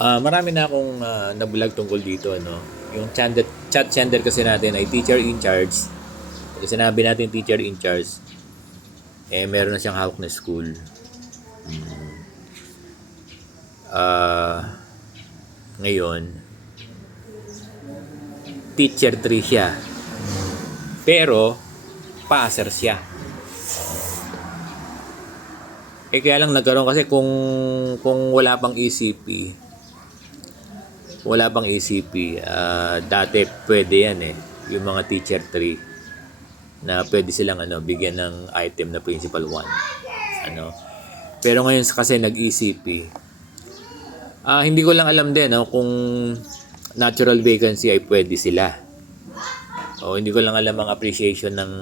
Marami na akong na-vlog tungkol dito, ano. Yung chat sender kasi natin ay teacher in charge. Pag sinabi natin teacher in charge, meron na siyang hawak na school. Ngayon, teacher 3 siya. Pero, passer siya. Kaya lang nagkaroon kasi kung wala pang ECP, dati pwede yan yung mga teacher 3 na pwede silang bigyan ng item na principal 1. Pero ngayon kasi nag-ECP, hindi ko lang alam din kung natural vacancy ay pwede sila. O hindi ko lang alam ang appreciation ng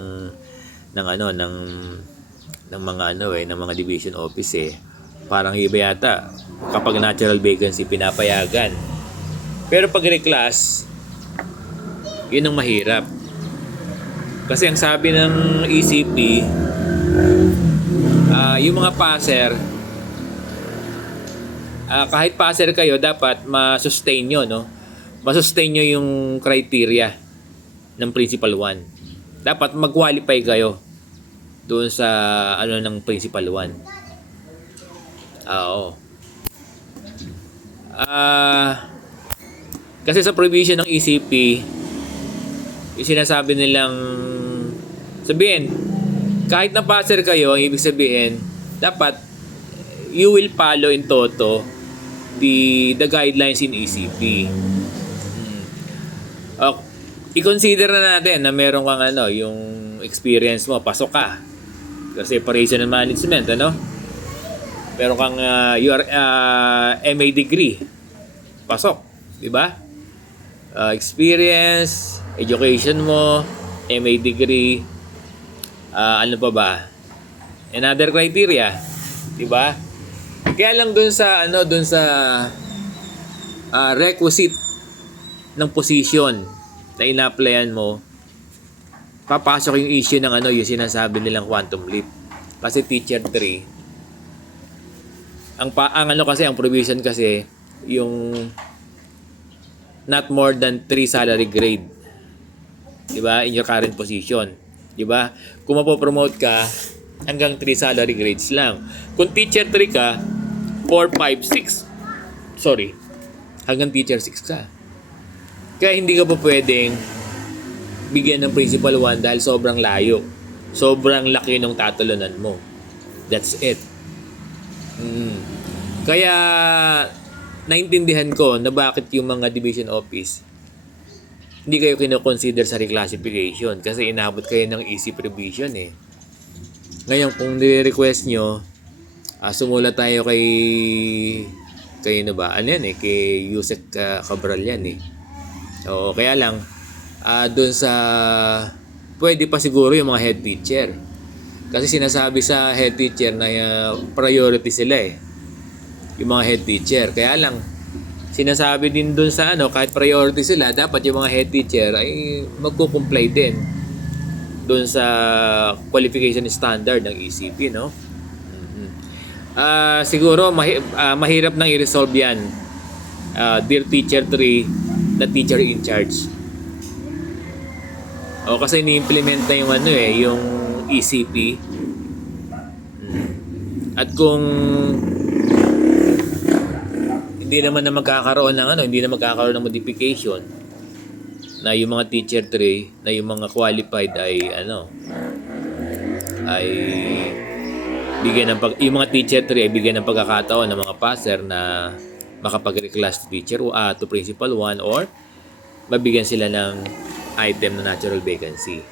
mga division office. Parang iba yata kapag natural vacancy pinapayagan. Pero pag reclass, yun ang mahirap. Kasi ang sabi ng ECP, yung mga passer, kahit passer kayo, dapat ma-sustain nyo, no? Ma-sustain nyo yung criteria ng principal 1. Dapat mag-qualify kayo doon sa ng principal 1. Oo. Kasi sa provision ng ECP, yung sinasabi nilang sabihin, kahit na passer kayo, ang ibig sabihin, dapat you will follow in toto the guidelines in ECP. I-consider na natin na meron kang yung experience mo, pasok ka. Kasi operational management, meron kang your MA degree, pasok, di ba? Experience, education mo, MA degree, ano pa ba? Another criteria, di ba? Kaya lang dun sa requisite ng position na ina-applyan mo, papasok yung issue ng yung sinasabi nilang quantum leap. Kasi teacher 3, ang provision kasi yung not more than 3 salary grade. 'Di ba? In your current position. 'Di ba? Kung mapopromote ka, hanggang 3 salary grades lang. Kung teacher 3 ka, 4, 5, 6. Sorry. Hanggang teacher 6 ka. Kaya hindi ka pa pwedeng bigyan ng principal 1 dahil sobrang layo. Sobrang laki ng tatulunan mo. That's it. Kaya naintindihan ko na bakit yung mga division office hindi kayo kino-consider sa reclassification kasi inabot kayo ng easy provision Ngayon kung nire-request nyo, sumula tayo kay Yusek Cabral yan Oo, kaya lang doon sa pwede pa siguro yung mga head teacher. Kasi sinasabi sa head teacher na priority sila yung mga head teacher. Kaya lang sinasabi din doon sa kahit priority sila, dapat yung mga head teacher ay magko-comply din doon sa qualification standard ng ECP, no? Siguro mahirap nang i-resolve yan. Dear Teacher 3, na teacher in charge. Kasi ni-implement na yung yung ECP. At kung hindi naman magkakaroon ng modification na yung mga teacher 3, na yung mga qualified ay yung mga teacher 3 ay bigyan ng pagkakataon ng mga passer na makapag-reclass to teacher to principal 1 or mabigyan sila ng item na natural vacancy.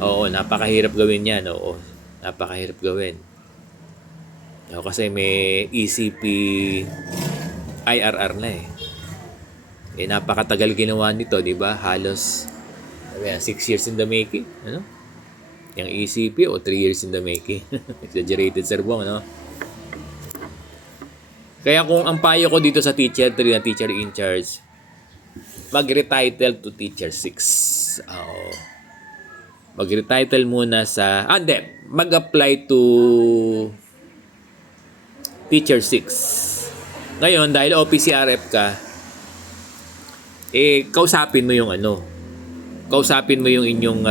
Oo, napakahirap gawin yan. Napakahirap gawin. Kasi may ECP IRR na napakatagal ginawa nito, di ba? Halos 6 years in the making. Yung ECP 3 years in the making. Exaggerated, Sir Bong, Kaya kung ang payo ko dito sa teacher 3 na teacher in charge, mag-retitle to teacher 6. Mag-retitle muna mag-apply to teacher 6. Ngayon, dahil OPCRF ka, kausapin mo yung kausapin mo yung inyong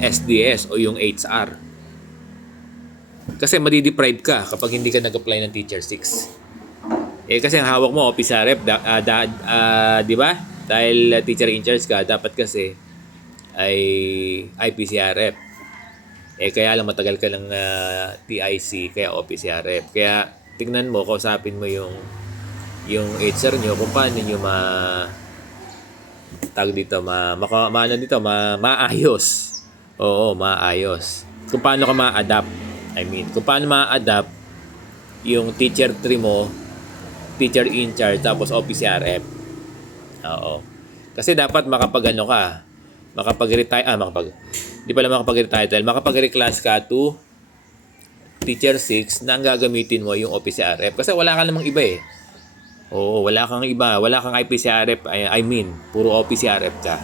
SDS o yung HR. Kasi madideprive ka kapag hindi ka nag-apply ng Teacher 6. Kasi ang hawak mo, OPCRF, di ba? Dahil teacher in charge ka, dapat kasi ay IPCRF. Kaya lang matagal ka ng TIC, kaya OPCRF. Kaya tingnan mo, kausapin mo yung HR nyo kung paano nyo maayos. Oo, maayos. Kung paano ka ma-adapt. Kung paano ma-adapt yung teacher 3 mo, teacher in charge, tapos OPCRF. Oo. Kasi dapat makapag-reclass ka to teacher 6 na ang gagamitin mo yung OPCRF. Kasi wala ka namang iba Oo, wala kang iba. Wala kang IPCRF. Puro OPCRF ka.